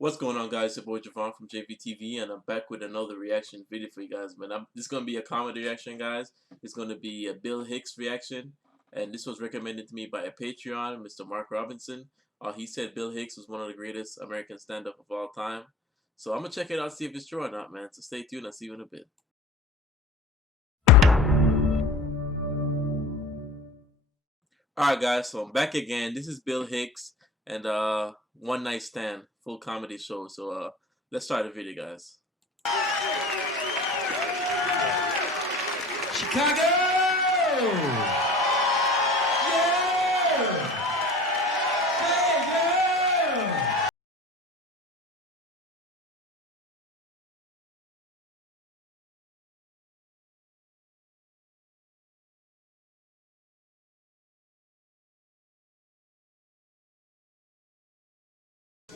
What's going on, guys? It's your boy Javon from JayveeTV, and I'm back with another reaction video for you guys, man. This is going to be a comedy reaction, guys. It's going to be a Bill Hicks reaction, and this was recommended to me by a Patreon, Mr. Mark Robinson. He said Bill Hicks was one of the greatest American stand-up of all time. So I'm going to check it out, see if it's true or not, man. So stay tuned. I'll see you in a bit. Alright, guys, so I'm back again. This is Bill Hicks and One Night Stand, full comedy show. So let's start the video, guys. Chicago! Yeah! Hey, yeah!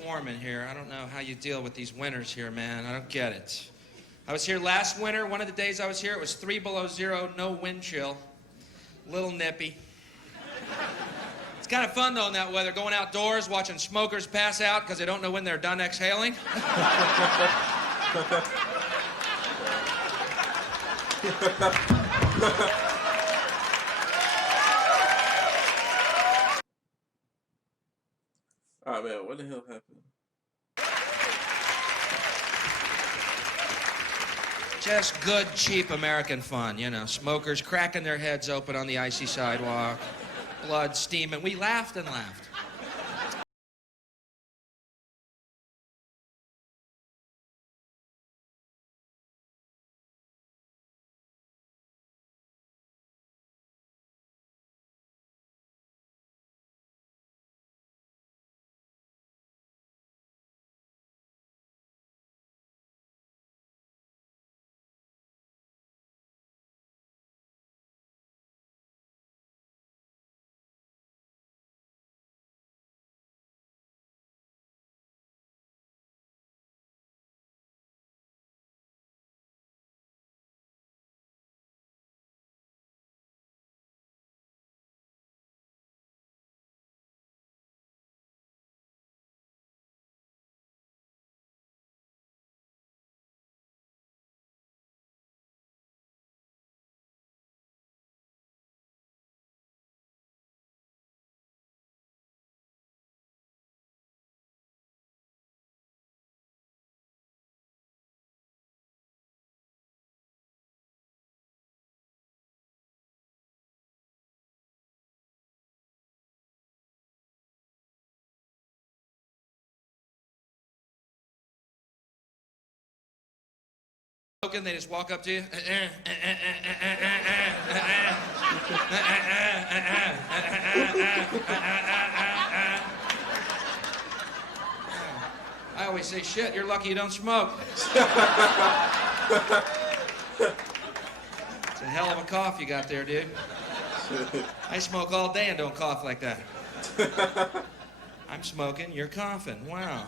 Warm in here. I don't know how you deal with these winters here, man. I don't get it. I was here last winter. One of the days I was here, it was 3 below zero, no wind chill. Little nippy. It's kind of fun, though, in that weather, going outdoors, watching smokers pass out because they don't know when they're done exhaling. Alright, man, what the hell happened? Just good, cheap American fun, you know. Smokers cracking their heads open on the icy sidewalk, blood steaming. We laughed and laughed. They just walk up to you. I always say, shit, you're lucky you don't smoke. It's a hell of a cough you got there, dude. I smoke all day and don't cough like that. I'm smoking, you're coughing. Wow.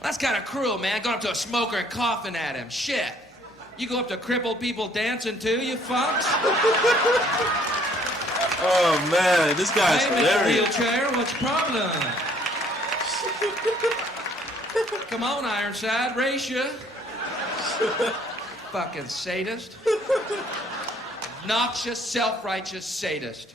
That's kind of cruel, man, going up to a smoker and coughing at him. Shit. You go up to crippled people dancing too, you fucks? Oh, man, this guy's I'm in a hilarious. wheelchair, what's your problem? Come on, Ironside, race ya. Fucking sadist. Noxious, self-righteous sadist.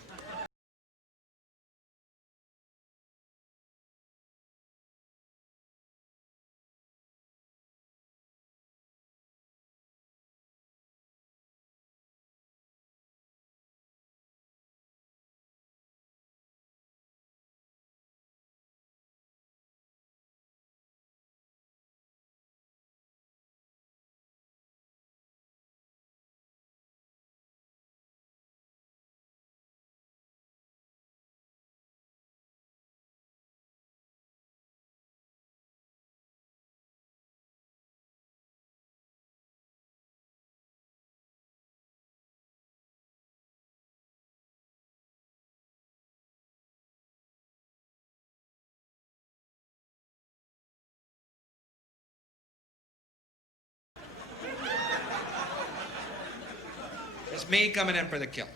It's me coming in for the kill.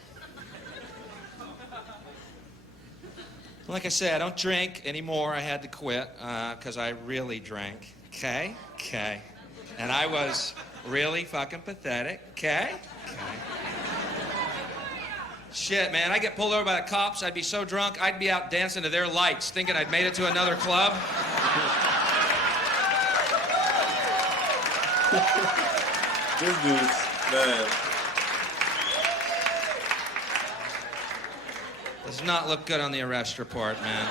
Like I said, I don't drink anymore. I had to quit because I really drank. Okay? Okay. And I was really fucking pathetic. Okay? Okay. Shit, man, I get pulled over by the cops. I'd be so drunk, I'd be out dancing to their lights, thinking I'd made it to another club. This dude's man. Does not look good on the arrest report, man.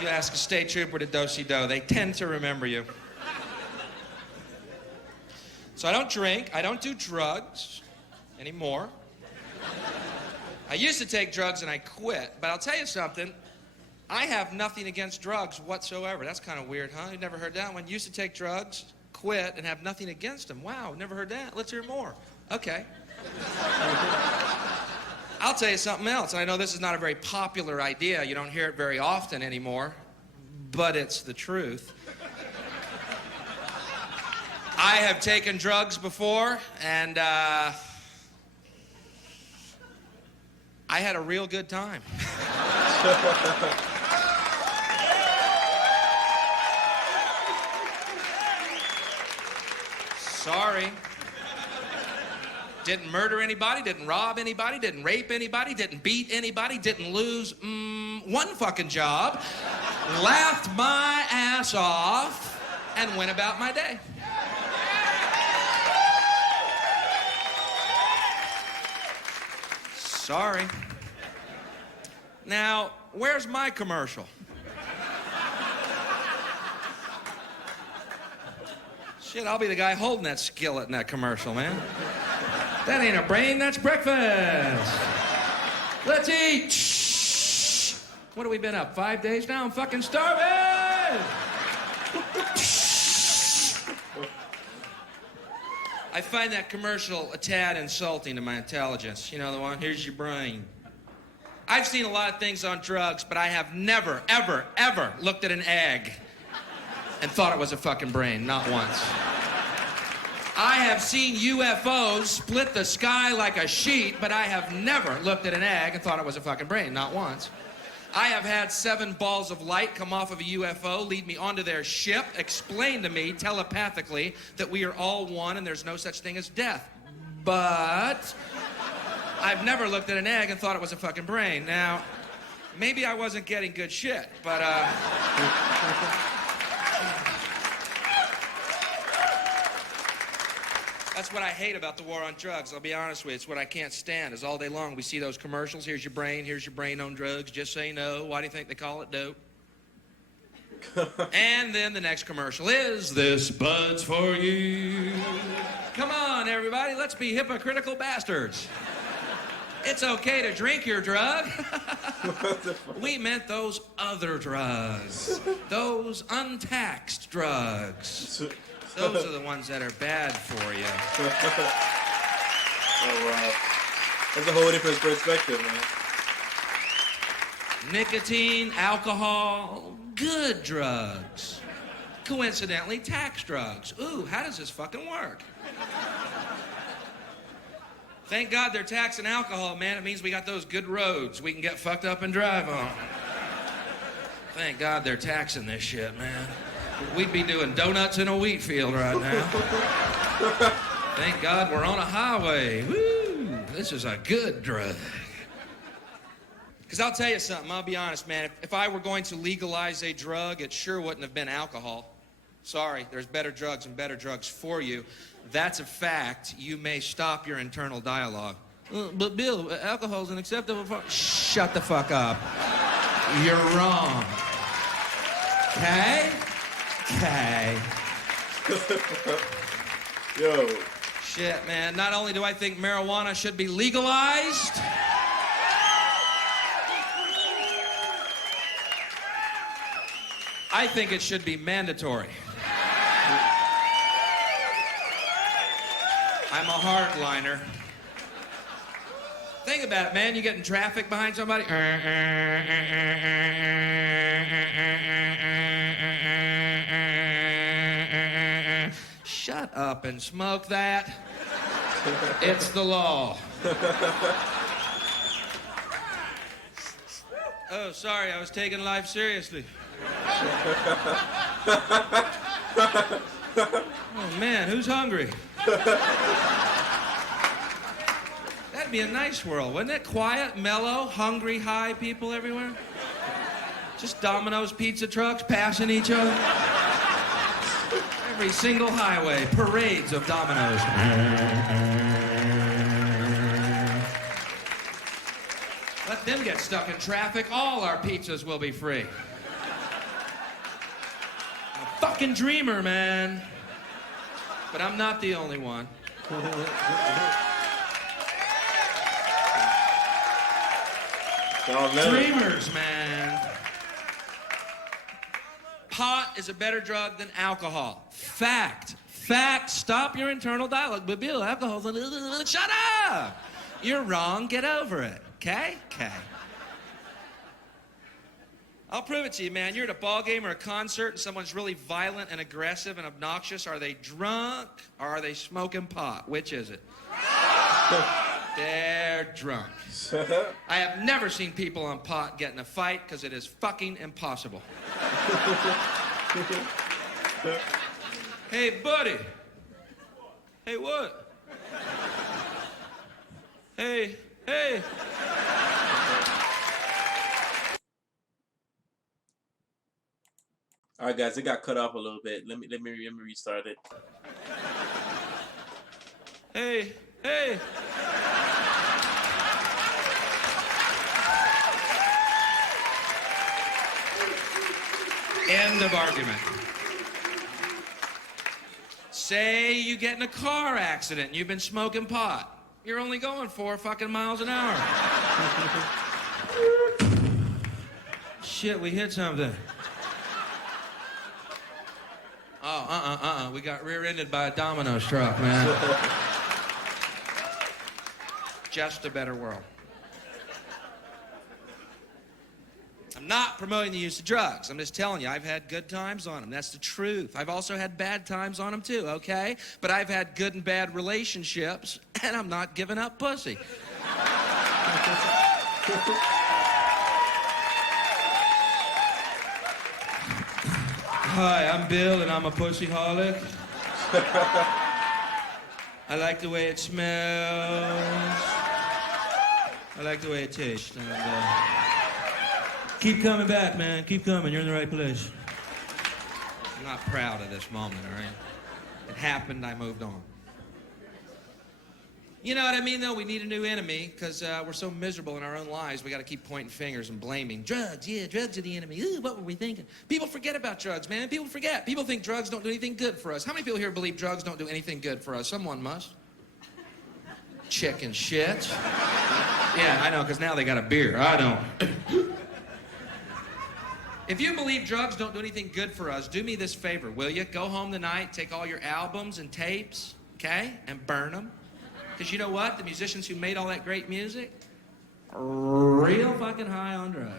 You ask a state trooper to do-si-do, they tend to remember you. So I don't drink, I don't do drugs anymore. I used to take drugs and I quit, but I'll tell you something, I have nothing against drugs whatsoever. That's kind of weird, huh? You've never heard that one? Used to take drugs, quit, and have nothing against them. Wow, never heard that. Let's hear more. Okay. I'll tell you something else. I know this is not a very popular idea. You don't hear it very often anymore, but it's the truth. I have taken drugs before, and I had a real good time. Sorry. Didn't murder anybody, didn't rob anybody, didn't rape anybody, didn't beat anybody, didn't lose one fucking job, laughed my ass off, and went about my day. Sorry. Now, where's my commercial? Shit, I'll be the guy holding that skillet in that commercial, man. That ain't a brain, that's breakfast. Let's eat. Shh. What have we been up, 5 days now? I'm fucking starving. I find that commercial a tad insulting to my intelligence. You know the one, here's your brain. I've seen a lot of things on drugs, but I have never, ever, ever looked at an egg and thought it was a fucking brain, not once. I have seen UFOs split the sky like a sheet, but I have never looked at an egg and thought it was a fucking brain, not once. I have had 7 balls of light come off of a UFO, lead me onto their ship, explain to me telepathically that we are all one and there's no such thing as death. But I've never looked at an egg and thought it was a fucking brain. Now, maybe I wasn't getting good shit, but that's what I hate about the war on drugs. I'll be honest with you. It's what I can't stand is all day long we see those commercials. Here's your brain on drugs. Just say no. Why do you think they call it dope? And then the next commercial is this bud's for you. Come on, everybody. Let's be hypocritical bastards. It's okay to drink your drug. We meant those other drugs. Those untaxed drugs. Those are the ones that are bad for you. Oh, wow. That's a whole different perspective, man. Nicotine, alcohol, good drugs. Coincidentally, tax drugs. Ooh, how does this fucking work? Thank God they're taxing alcohol, man. It means we got those good roads we can get fucked up and drive on. Thank God they're taxing this shit, man. We'd be doing donuts in a wheat field right now. Thank God we're on a highway. Woo! This is a good drug. Because I'll tell you something, I'll be honest, man. If I were going to legalize a drug, it sure wouldn't have been alcohol. Sorry, there's better drugs and better drugs for you. That's a fact. You may stop your internal dialogue. But Bill, alcohol's an acceptable form. Shut the fuck up. You're wrong. Okay? Okay. Yo. Shit, man. Not only do I think marijuana should be legalized, I think it should be mandatory. I'm a hardliner. Think about it, man. You get in traffic behind somebody. Shut up and smoke that. It's the law. Oh, Oh, sorry, I was taking life seriously. Oh, man, who's hungry? That'd be a nice world, wouldn't it? Quiet, mellow, hungry, high people everywhere. Just Domino's pizza trucks passing each other. Every single highway, parades of Domino's. Let them get stuck in traffic, all our pizzas will be free. I'm a fucking dreamer, man. But I'm not the only one. Dreamers, man. Pot is a better drug than alcohol. Fact. Fact. Stop your internal dialogue. But Bill, alcohol's a... Shut up! You're wrong. Get over it. Okay? Okay. I'll prove it to you, man. You're at a ball game or a concert and someone's really violent and aggressive and obnoxious. Are they drunk or are they smoking pot? Which is it? They're drunk. I have never seen people on pot get in a fight because it is fucking impossible. Hey, buddy. Hey, what? Hey. All right, guys, it got cut off a little bit. Let me restart it. Hey. End of argument. Say you get in a car accident and you've been smoking pot. You're only going 4 fucking miles an hour. Shit, we hit something. Oh, we got rear-ended by a Domino's truck, man. Just a better world. I'm not promoting the use of drugs. I'm just telling you, I've had good times on them. That's the truth. I've also had bad times on them too, okay? But I've had good and bad relationships, and I'm not giving up pussy. Hi, I'm Bill, and I'm a pussyholic. I like the way it smells. I like the way it tastes. And, keep coming back, man. Keep coming. You're in the right place. I'm not proud of this moment, all right? It happened. I moved on. You know what I mean, though? We need a new enemy because we're so miserable in our own lives. We got to keep pointing fingers and blaming. Drugs, yeah, drugs are the enemy. Ooh, what were we thinking? People forget about drugs, man. People forget. People think drugs don't do anything good for us. How many people here believe drugs don't do anything good for us? Someone must. Chicken shit. Yeah, I know, because now they got a beer. I don't. If you believe drugs don't do anything good for us, do me this favor, will you? Go home tonight, take all your albums and tapes, okay, and burn them. Because you know what? The musicians who made all that great music are real fucking high on drugs.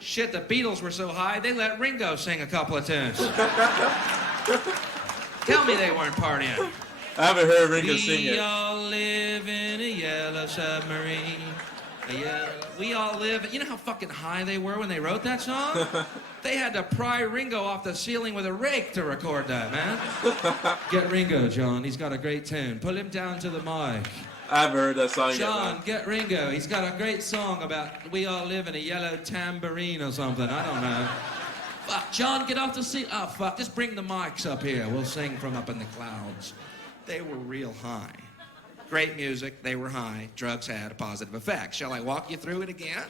Shit, the Beatles were so high, they let Ringo sing a couple of tunes. Tell me they weren't partying. I haven't heard Ringo sing it. We all live in a yellow submarine. We all live... You know how fucking high they were when they wrote that song? They had to pry Ringo off the ceiling with a rake to record that, man. Get Ringo, John. He's got a great tune. Pull him down to the mic. I've heard that song. John, get Ringo. He's got a great song about we all live in a yellow tambourine or something. I don't know. Fuck, John, get off the seat. Oh, fuck, just bring the mics up here. We'll sing from up in the clouds. They were real high. Great music, they were high. Drugs had a positive effect. Shall I walk you through it again?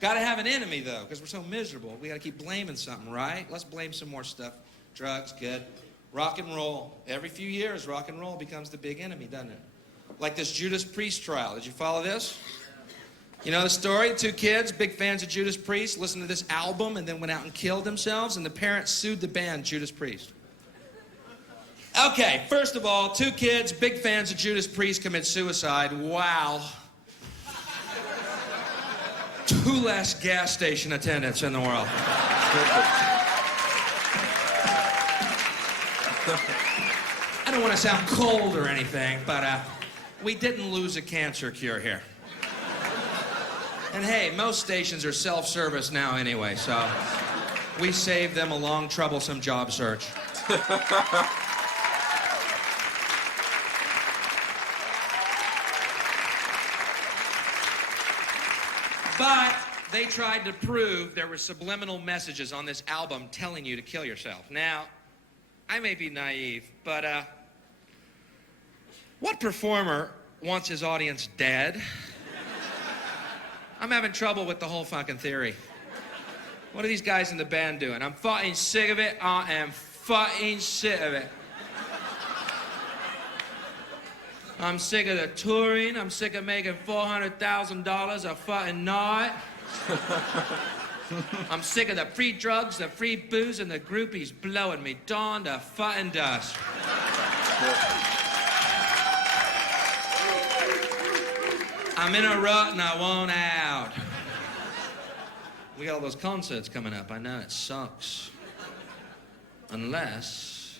Gotta have an enemy, though, because we're so miserable. We gotta keep blaming something, right? Let's blame some more stuff. Drugs, good. Rock and roll. Every few years, rock and roll becomes the big enemy, doesn't it? Like this Judas Priest trial. Did you follow this? You know the story? 2 kids, big fans of Judas Priest, listened to this album and then went out and killed themselves, and the parents sued the band Judas Priest. Okay, first of all, 2 kids, big fans of Judas Priest, commit suicide. Wow. 2 less gas station attendants in the world. don't want to sound cold or anything, but we didn't lose a cancer cure here. And hey, most stations are self-service now anyway, so we saved them a long, troublesome job search. But they tried to prove there were subliminal messages on this album telling you to kill yourself. Now, I may be naive, but what performer wants his audience dead? I'm having trouble with the whole fucking theory. What are these guys in the band doing? I'm fucking sick of it. I am fucking sick of it. I'm sick of the touring. I'm sick of making $400,000 a fucking night. I'm sick of the free drugs, the free booze, and the groupies blowing me dawn to fucking dust. I'm in a rut and I want out. We got all those concerts coming up. I know it sucks. Unless...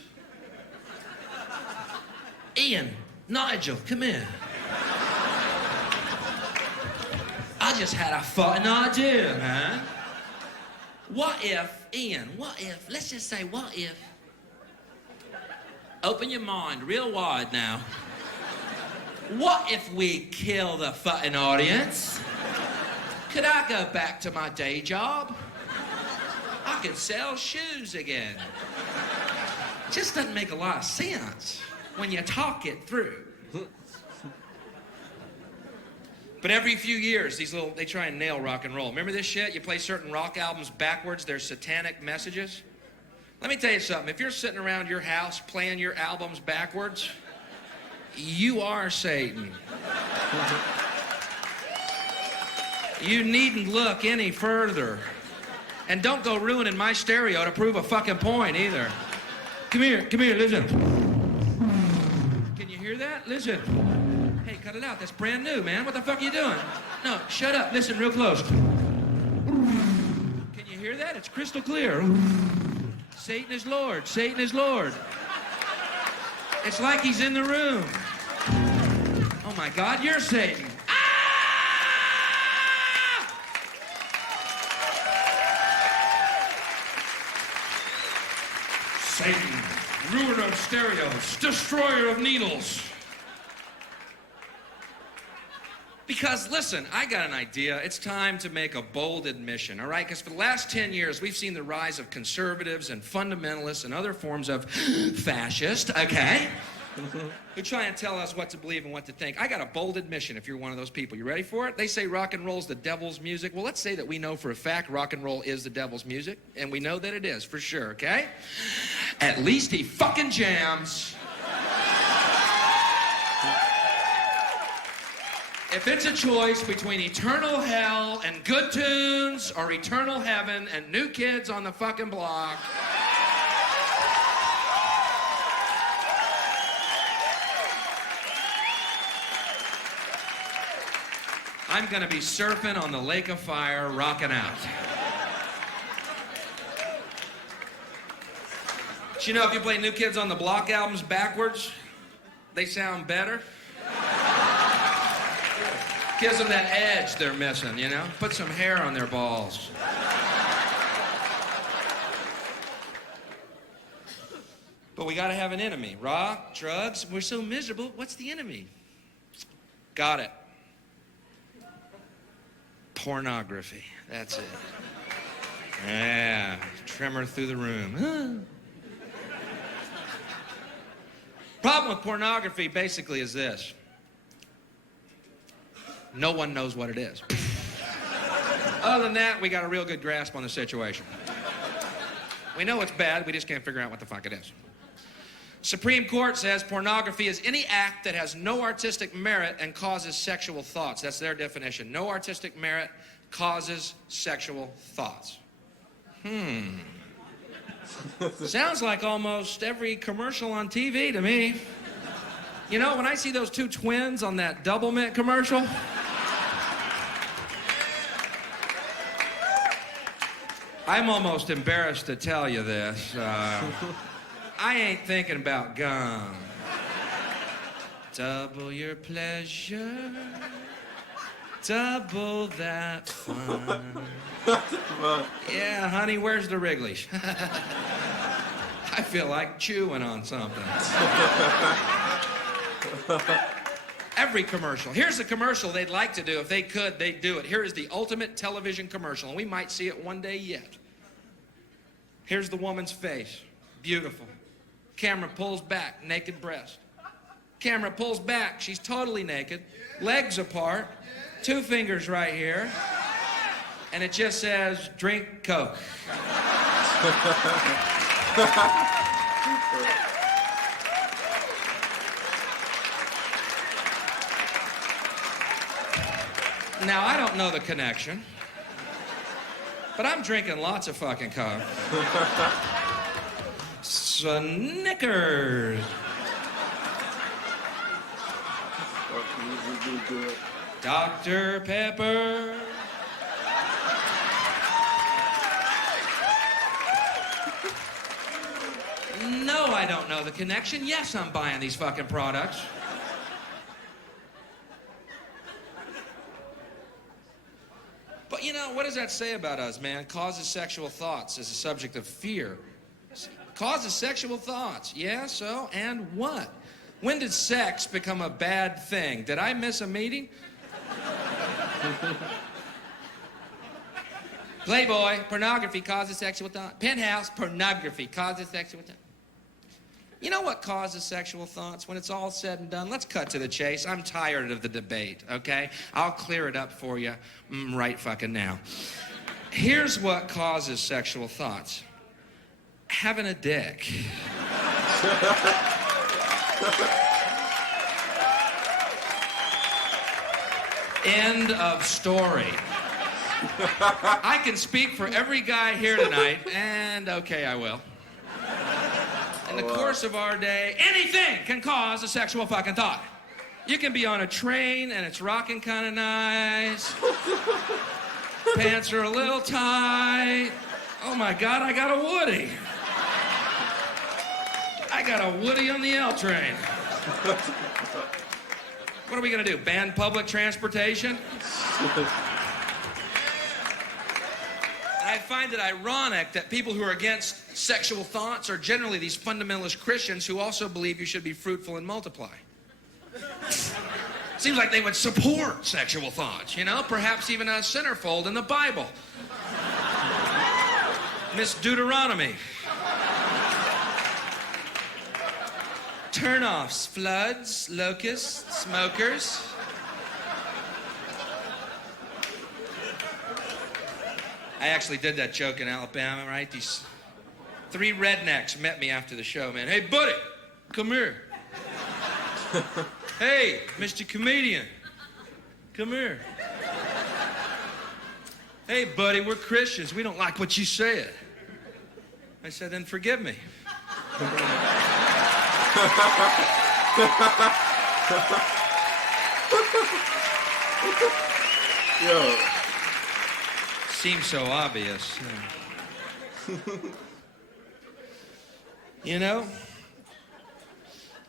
Ian, Nigel, come here. I just had a fucking idea, huh? What if, Ian, let's just say, what if... Open your mind real wide now. What if we kill the fucking audience? Could I go back to my day job? I could sell shoes again. Just doesn't make a lot of sense when you talk it through. But every few years, they try and nail rock and roll. Remember this shit? You play certain rock albums backwards, there's satanic messages. Let me tell you something. If you're sitting around your house playing your albums backwards, you are Satan. You needn't look any further. And don't go ruining my stereo to prove a fucking point either. Come here, listen. Can you hear that? Listen. Hey, cut it out. That's brand new, man. What the fuck are you doing? No, shut up. Listen real close. Can you hear that? It's crystal clear. Satan is Lord. Satan is Lord. It's like he's in the room. Oh my God, you're Satan. Ah! Satan, ruiner of stereos, destroyer of needles. Because, listen, I got an idea. It's time to make a bold admission, all right? Because for the last 10 years, we've seen the rise of conservatives and fundamentalists and other forms of fascist, okay? Who try and tell us what to believe and what to think. I got a bold admission if you're one of those people. You ready for it? They say rock and roll's the devil's music. Well, let's say that we know for a fact rock and roll is the devil's music, and we know that it is for sure, okay? At least he fucking jams. If it's a choice between eternal hell and good tunes or eternal heaven and new kids on the fucking block, I'm gonna be surfing on the lake of fire, rocking out. But you know, if you play New Kids on the Block albums backwards, they sound better. Gives them that edge they're missing, you know? Put some hair on their balls. But we gotta have an enemy. Rock, drugs, we're so miserable. What's the enemy? Got it. Pornography. That's it. Yeah, tremor through the room. Problem with pornography basically is this. No one knows what it is. Other than that, we got a real good grasp on the situation. We know it's bad, we just can't figure out what the fuck it is. Supreme Court says pornography is any act that has no artistic merit and causes sexual thoughts. That's their definition. No artistic merit causes sexual thoughts. Sounds like almost every commercial on TV to me. You know, when I see those two twins on that Double Mint commercial, I'm almost embarrassed to tell you this. I ain't thinking about gum. Double your pleasure, double that fun. Yeah, honey, where's the Wrigley's? I feel like chewing on something. Every commercial. Here's the commercial they'd like to do. If they could, they'd do it. Here is the ultimate television commercial, and we might see it one day yet. Here's the woman's face. Beautiful. Camera pulls back, naked breast. Camera pulls back, she's totally naked, legs apart, 2 fingers right here, and it just says, drink Coke. Now, I don't know the connection, but I'm drinking lots of fucking Coke. Snickers. Dr. Pepper. No, I don't know the connection. Yes, I'm buying these fucking products. But you know, what does that say about us, man? Causes sexual thoughts is a subject of fear. Causes sexual thoughts. Yeah, so, and what? When did sex become a bad thing? Did I miss a meeting? Playboy, pornography causes sexual thought. Penthouse, pornography causes sexual thought. You know what causes sexual thoughts? When it's all said and done, let's cut to the chase. I'm tired of the debate, okay? I'll clear it up for you right fucking now. Here's what causes sexual thoughts. Having a dick. End of story. I can speak for every guy here tonight, and okay, I will. In the course of our day, anything can cause a sexual fucking thought. You can be on a train and it's rocking kind of nice. Pants are a little tight. Oh my God, I got a Woody. I got a Woody on the L train. What are we gonna do? Ban public transportation? I find it ironic that people who are against sexual thoughts are generally these fundamentalist Christians who also believe you should be fruitful and multiply. Seems like they would support sexual thoughts, you know? Perhaps even a centerfold in the Bible. Miss Deuteronomy. Turnoffs, floods, locusts, smokers. I actually did that joke in Alabama, right? These 3 rednecks met me after the show, man. Hey, buddy, come here. Hey, Mr. Comedian, come here. Hey, buddy, we're Christians. We don't like what you said. I said, then forgive me. Yo. Seems so obvious. You know?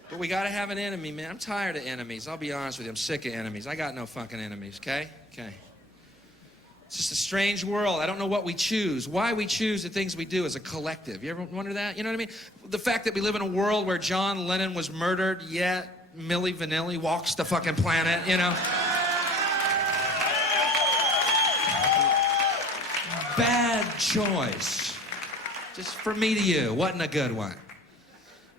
But we gotta have an enemy, man. I'm tired of enemies. I'll be honest with you. I'm sick of enemies. I got no fucking enemies, okay? Okay. It's just a strange world. I don't know what we choose. Why we choose the things we do as a collective. You ever wonder that? You know what I mean? The fact that we live in a world where John Lennon was murdered, yet Milli Vanilli walks the fucking planet, you know? Bad choice. Just from me to you. Wasn't a good one.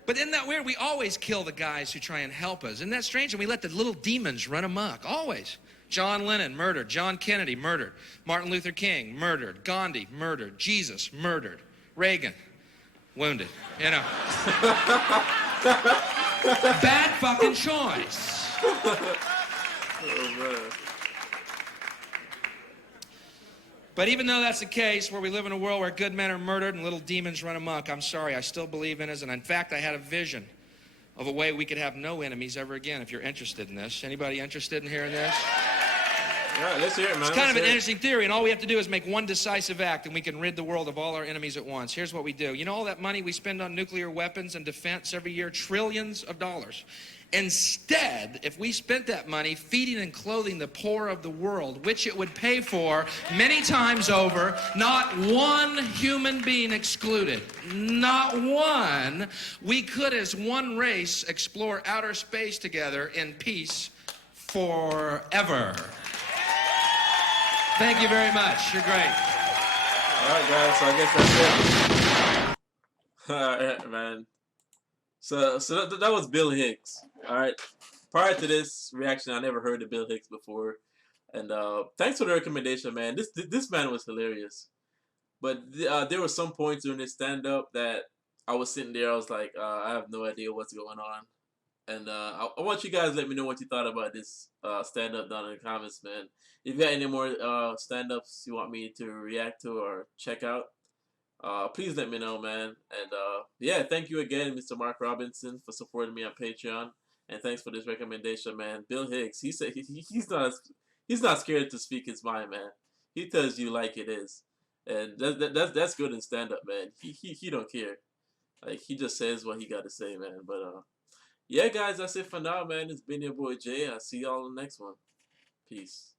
But isn't that weird? We always kill the guys who try and help us. Isn't that strange? And we let the little demons run amok. Always. John Lennon, murdered. John Kennedy, murdered. Martin Luther King, murdered. Gandhi, murdered. Jesus, murdered. Reagan, wounded. You know. Bad fucking choice. Oh, man. But even though that's the case, where we live in a world where good men are murdered and little demons run amok, I'm sorry, I still believe in us. And in fact, I had a vision of a way we could have no enemies ever again, if you're interested in this. Anybody interested in hearing this? All right, let's hear it, man. It's kind of an interesting theory, and all we have to do is make one decisive act, and we can rid the world of all our enemies at once. Here's what we do. You know all that money we spend on nuclear weapons and defense every year? Trillions of dollars. Instead, if we spent that money feeding and clothing the poor of the world, which it would pay for many times over, not one human being excluded, not one, we could as one race explore outer space together in peace forever. Thank you very much. You're great. All right, guys. So I guess that's it. All right, man. So that was Bill Hicks. All right. Prior to this reaction, I never heard of Bill Hicks before, and thanks for the recommendation, man. This man was hilarious, but there were some points during this stand up that I was sitting there. I was like, I have no idea what's going on, and I want you guys to let me know what you thought about this stand up down in the comments, man. If you got any more stand ups you want me to react to or check out, please let me know, man. And yeah, thank you again, Mr. Mark Robinson, for supporting me on Patreon. And thanks for this recommendation, man. Bill Hicks, he said he's not scared to speak his mind, man. He tells you like it is, and that's good in stand up, man. He don't care, like he just says what he got to say, man. But yeah, guys, that's it for now, man. It's been your boy Jay. I'll see y'all in the next one. Peace.